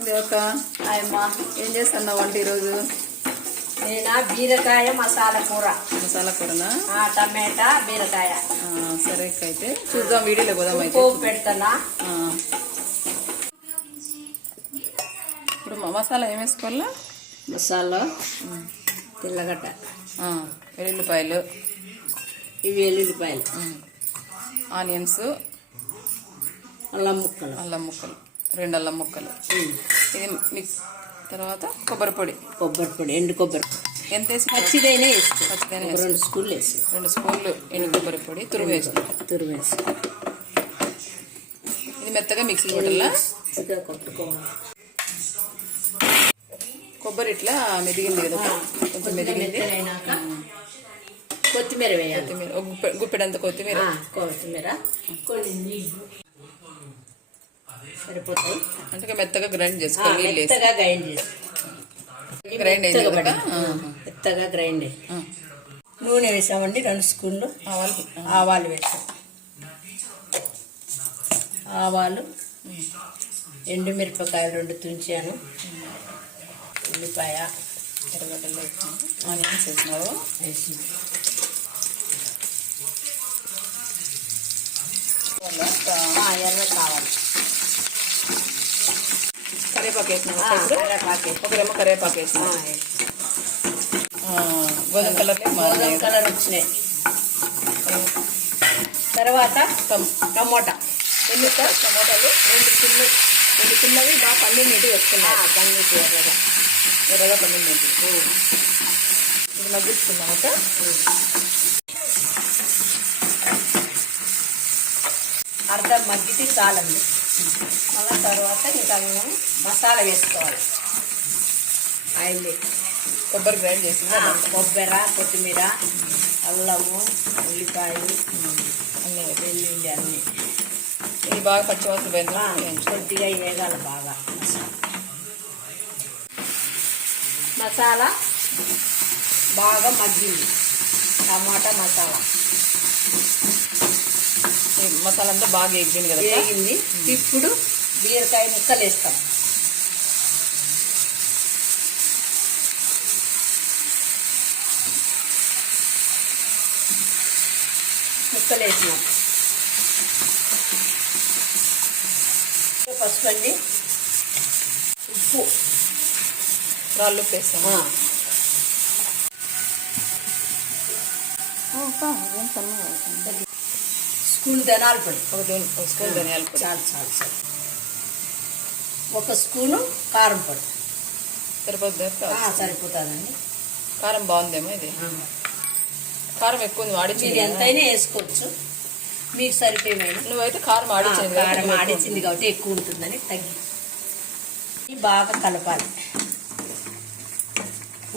దేవక్క ఆయమ్మా ఏం చేస్తున్నావు వంట ఈరోజు? నేనా బీరకాయ మసాలా కూర. మసాలా కూరనా? టమాటా బీరకాయ. సరే అయితే చూద్దాం, వీడియోలో పోదాం. అయితే పోపు పెడతానా. ఇప్పుడు మసాలా ఏం వేసుకోవాలా? మసాలా తెల్లగడ్డ, వెల్లుల్లిపాయలు, ఇవి వెల్లుల్లిపాయలు, ఆనియన్స్, అల్లం ముక్కలు, 2 అల్లం ముక్కలు, ఇది మిక్స్. తర్వాత కొబ్బరి పొడి, ఎండు కొబ్బరి ఎంత వేసి? పచ్చిదైనా వేసుకో. 2 స్పూన్లు వేసి, 2 స్పూన్లు ఎండు కొబ్బరి పొడి తురివేసి. ఇది మెత్తగా మిక్సీ కొట్టాలా? కొట్టుకోవాలి. కొబ్బరి ఇట్లా మెదిగింది కదా, కొంచెం మెదిగింది. కొత్తిమీర వేయాలి. గుప్పెడంత కొత్తిమీర. కొన్ని నీళ్ళు సరిపోతాయి. అంటే మెత్తగా గ్రైండ్ చేసుకోవాలి. మెత్తగా గ్రైండ్. నూనె వేసామండి, 2 స్పూన్లు ఆవాలు వేసాం. ఆవాలు, ఎండుమిరపకాయలు 2 తుంచాను, ఉల్లిపాయ, ఎర్రగడ్డలు, ఆనియన్స్ వేసినావు. ఎర్ర కావాలి. కరివేపాకు వేసినావు. ఒకరేమో కరివేపాకు వేసినా. గోధుమ కలర్ వచ్చినాయి. తర్వాత టమోటా. టమోటాలు 2 చిన్నవి బాగా పండినట్టు వేసుకున్నాయి. పండినట్టు ఎర్రగా పండినట్టు. ఇది మగ్గించుకున్నాక అర్థం మగ్గితే చాలండి. మళ్ళీ తర్వాత ఇంకా మేము మసాలా వేసుకోవాలి. ఆయిల్, కొబ్బరి గ్రైండ్ చేసింది, కొబ్బరి, కొత్తిమీర, అల్లము, ఉల్లిపాయలు, అన్నీ, వెల్లుల్లి అన్నీ. ఇది బాగా పచ్చివాసన పోయింది. కొద్దిగా వేగాలి బాగా. మసాలా బాగా మగ్గింది. టమాటా మసాలా మసాలా అంతా బాగా ఎగ్గింది కదా, వేగింది. ఇప్పుడు బీరకాయ ముక్కలు వేస్తాం. ముక్కలు వేసినాం. పసుపు అండి, ఉప్పు, రాళ్ళు వేస్తాం. స్పూన్ ధనియాల పొడి, 1 స్పూన్ ధనియాల పొడి. చాలు. 1 స్పూను కారం పొడి సరిపోతుందండి. కారం బాగుందేమో. ఇది కారం ఎక్కువ వాడించి మీరు ఎంతైనా వేసుకోవచ్చు, మీకు సరిపోయి. నువ్వైతే కారం ఆడించింది కాబట్టి ఎక్కువ ఉంటుందని తగ్గి బాగా కలపాలి.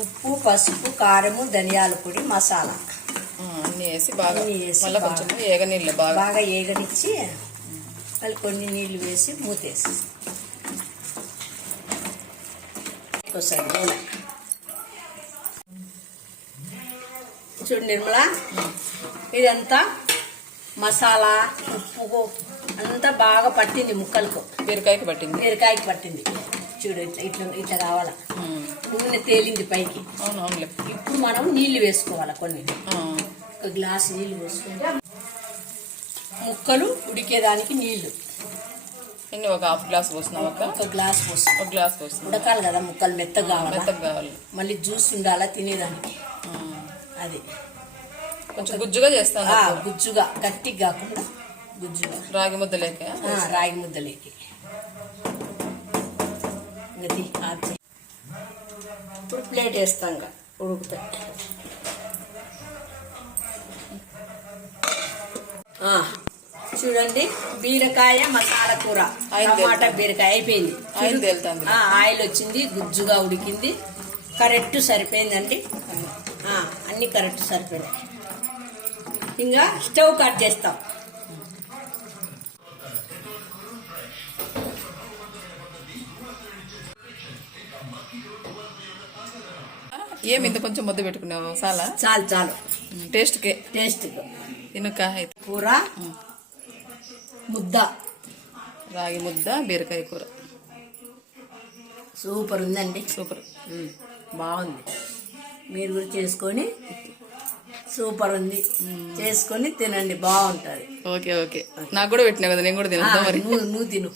ఉప్పు, పసుపు, కారము, ధనియాల పొడి, మసాలా అన్నీ వేసి బాగా మళ్ళీ కొంచెం ఏగనీళ్ళు బాగా ఏగనిచ్చి మళ్ళీ కొన్ని నీళ్ళు వేసి మూతేసి నూనె చూడు నిర్మల, ఇదంతా మసాలా, ఉప్పు అంతా బాగా పట్టింది ముక్కలకు. బీరకాయకి పట్టింది. చూడు ఇట్లా కావాలా. నూనె తేలింది పైకి. అవునవునులే. ఇప్పుడు మనం నీళ్లు వేసుకోవాలి. కొన్ని 1 గ్లాసు నీళ్లు వేసుకుంటే ముక్కలు ఉడికేదానికి నీళ్లు. ఒక 1/2 గ్లాస్ పోస్తున్నావు. 1 గ్లాస్ పోస్తాం. 1 గ్లాస్ పోస్తాం. ఉడకాలి కదా, ముక్కలు మెత్తగా కావాలి. మళ్ళీ జ్యూస్ ఉండాలా తినేదానికి. అది కొంచెం గుజ్జుగా చేస్తాను. గుజ్జుగా, గట్టిగా కాకుండా గుజ్జుగా. రాగి ముద్దలేక. ఇప్పుడు ప్లేట్ వేస్తాం, ఉడుకుతాయి. చూడండి, బీరకాయ మసాలా కూర, టమాటా బీరకాయ అయిపోయింది. ఆయిల్ వచ్చింది, గుజ్జుగా ఉడికింది, కరెక్ట్ సరిపోయిందండి. అన్ని కరెక్ట్ సరిపోయినాయి. ఇంకా స్టవ్ కట్ చేస్తాం. ఏమి ఇంత కొంచెం ముద్ద పెట్టుకున్నావు? చాలు. టేస్ట్ తినుక కూర ముద్ద, రాగి ముద్ద, బీరకాయ కూర. సూపర్ ఉందండి. సూపర్. బాగుంది. మీరు కూడా చేసుకొని సూపర్ ఉంది. చేసుకొని తినండి, బాగుంటుంది. Okay okay. నాకు కూడా పెట్టినా కదా, నేను కూడా తినేద్దాం మరి. నువ్వు తిను.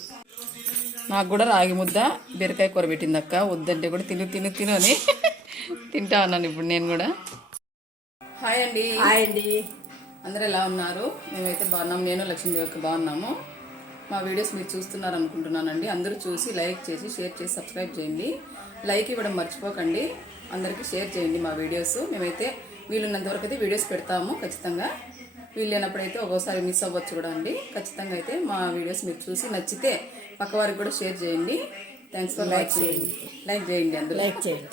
నాకు కూడా రాగి ముద్ద బీరకాయ కూర పెట్టింది అక్క. వద్దంటే కూడా తిను తిను తిను అని తింటా ఉన్నాను ఇప్పుడు నేను కూడా. హాయ్ అండి. హాయ్ అండి. అందరూ ఎలా ఉన్నారు? మేమైతే బాగున్నాం. నేను లక్ష్మీదేవికి బాగున్నాము. మా వీడియోస్ మీరు చూస్తున్నారు అనుకుంటున్నానండి. అందరూ చూసి లైక్ చేసి షేర్ చేసి సబ్స్క్రైబ్ చేయండి. లైక్ ఇవ్వడం మర్చిపోకండి. అందరికీ షేర్ చేయండి మా వీడియోస్. మేమైతే వీలున్నంత వరకు అయితే వీడియోస్ పెడతాము ఖచ్చితంగా. వీలైనప్పుడైతే ఒక్కోసారి మిస్ అవ్వచ్చు కూడా అండి. ఖచ్చితంగా అయితే మా వీడియోస్ మీరు చూసి నచ్చితే పక్క వారికి కూడా షేర్ చేయండి. Thanks for watching. లైక్ చేయండి అందరూ. లైక్ చేయండి.